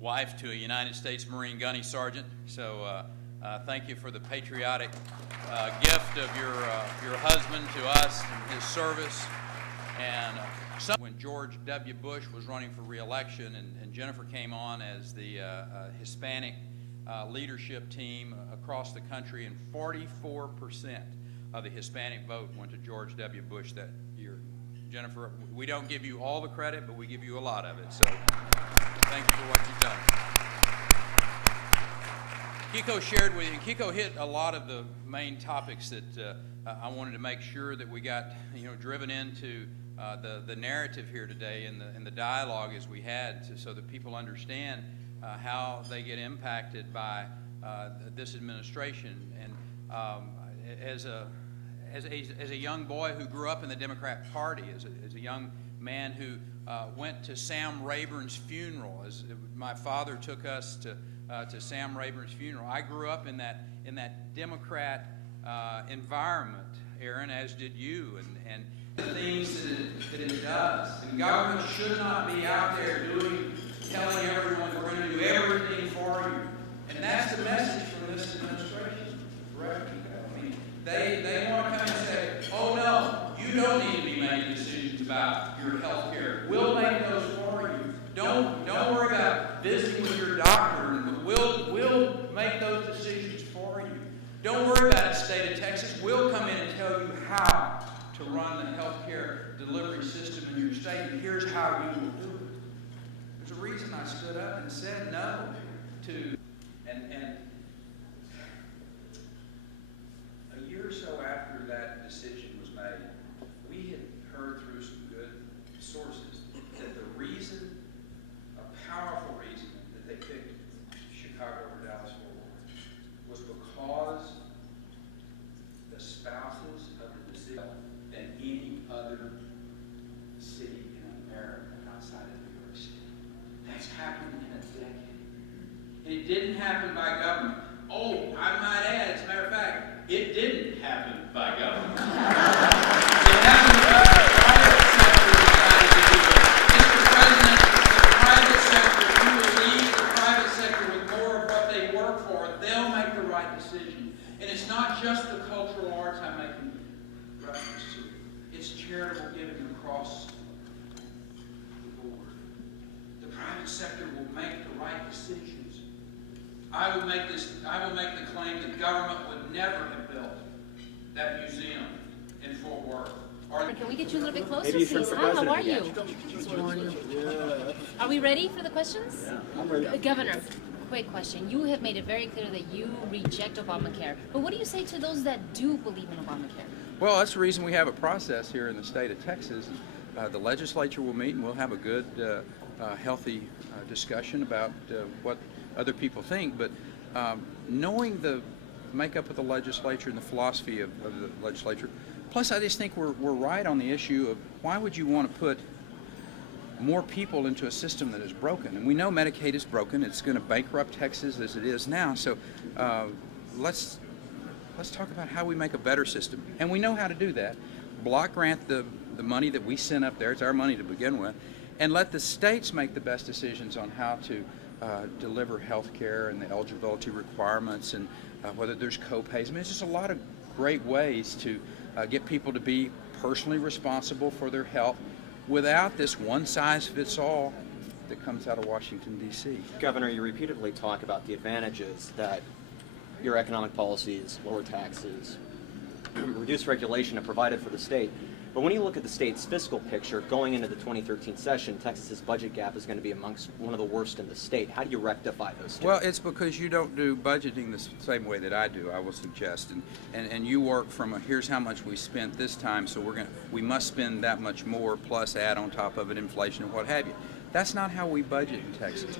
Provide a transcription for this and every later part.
wife to a United States Marine gunny sergeant. So thank you for the patriotic gift of your husband to us and his service. And when George W. Bush was running for re-election and Jennifer came on as the Hispanic leadership team across the country, and 44% of the Hispanic vote went to George W. Bush that year. Jennifer, we don't give you all the credit, but we give you a lot of it. So thank you for what you've done. Kiko shared with you, and Kiko hit a lot of the main topics that I wanted to make sure that we got driven into the narrative here today and the dialogue as we had, so that people understand how they get impacted by this administration. And as a young boy who grew up in the Democrat Party, as a young man who went to Sam Rayburn's funeral, as my father took us to Sam Rayburn's funeral, I grew up in that Democrat environment, Aaron, as did you, and the things that it does. And government should not be out there telling everyone we're going to do everything for you. And that's the message from this administration. Correct? I mean, they want to come and say, oh no, you don't need to be making decisions about your health care. We'll make those for you. Don't worry about visiting with your doctor, but we'll make those decisions for you. Don't worry about it, state of Texas. We'll come in and tell you how to run the health care delivery system in your state, and here's how you will do it. There's a reason I stood up and said no to, and a year or so after that decision was made, we had heard through some good sources that the reason, a powerful reason, that they picked Chicago over Dallas Fort Worth was because the spouses of the deceased than any other city in America outside of New York City. That's happened in a decade. And it didn't happen by government. Oh, I might add, as a matter of fact, it didn't happen by government. It happened by the private sector decided to do it. Mr. President, the private sector, if you will leave the private sector with more of what they work for, they'll make the right decision. And it's not just the cultural arts I'm making reference to. It's charitable giving across the board. The private sector will make the right decisions. I will make the claim that government would never have built that museum in Fort Worth. Can we get you a little bit closer, please? Hi, how are you? Are we ready for the questions? Yeah, I'm ready. Governor, quick question. You have made it very clear that you reject Obamacare. But what do you say to those that do believe in Obamacare? Well, that's the reason we have a process here in the state of Texas. The legislature will meet and we'll have a good, healthy discussion about what other people think. But knowing the makeup of the legislature and the philosophy of the legislature, plus I just think we're right on the issue of why would you want to put more people into a system that is broken? And we know Medicaid is broken. It's going to bankrupt Texas as it is now. So let's talk about how we make a better system. And we know how to do that. Block grant the money that we send up there. It's our money to begin with. And let the states make the best decisions on how to deliver health care and the eligibility requirements and whether there's co-pays. I mean, it's just a lot of great ways to get people to be personally responsible for their health without this one-size-fits-all that comes out of Washington, D.C. Governor, you repeatedly talk about the advantages that your economic policies, lower taxes, reduced regulation have provided for the state. But when you look at the state's fiscal picture going into the 2013 session, Texas's budget gap is going to be amongst one of the worst in the state. How do you rectify those two? Well, it's because you don't do budgeting the same way that I do, I will suggest. And you work from here's how much we spent this time, so we must spend that much more plus add on top of it inflation and what have you. That's not how we budget in Texas.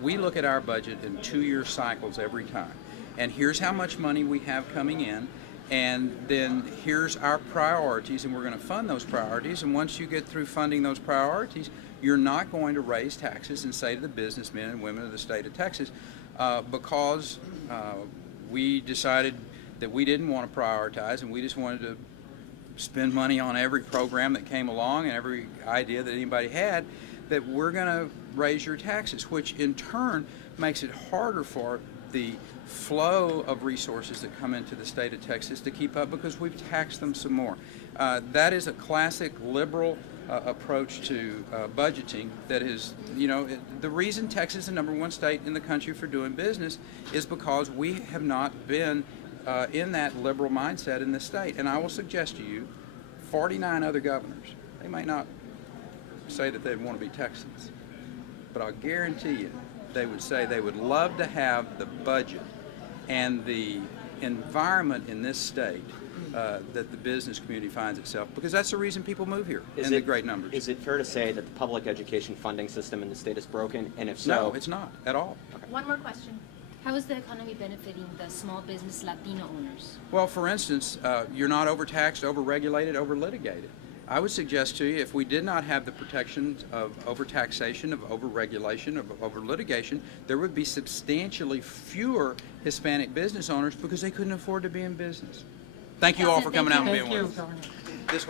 We look at our budget in 2-year cycles every time. And here's how much money we have coming in. And then here's our priorities, and we're going to fund those priorities. And once you get through funding those priorities, you're not going to raise taxes and say to the businessmen and women of the state of Texas, because we decided that we didn't want to prioritize and we just wanted to spend money on every program that came along and every idea that anybody had, that we're going to raise your taxes, which in turn makes it harder for the flow of resources that come into the state of Texas to keep up because we've taxed them some more. That is a classic liberal approach to budgeting that is, the reason Texas is the #1 state in the country for doing business is because we have not been in that liberal mindset in the state. And I will suggest to you, 49 other governors, they may not say that they want to be Texans, but I'll guarantee you they would say they would love to have the budget and the environment in this state that the business community finds itself, because that's the reason people move here in the great numbers. Is it fair to say that the public education funding system in the state is broken? And if so... No, it's not at all. Okay. One more question. How is the economy benefiting the small business Latino owners? Well, for instance, you're not overtaxed, overregulated, overlitigated. I would suggest to you, if we did not have the protections of overtaxation, of overregulation, of overlitigation, there would be substantially fewer Hispanic business owners because they couldn't afford to be in business. Thank you all for coming out and being with us. This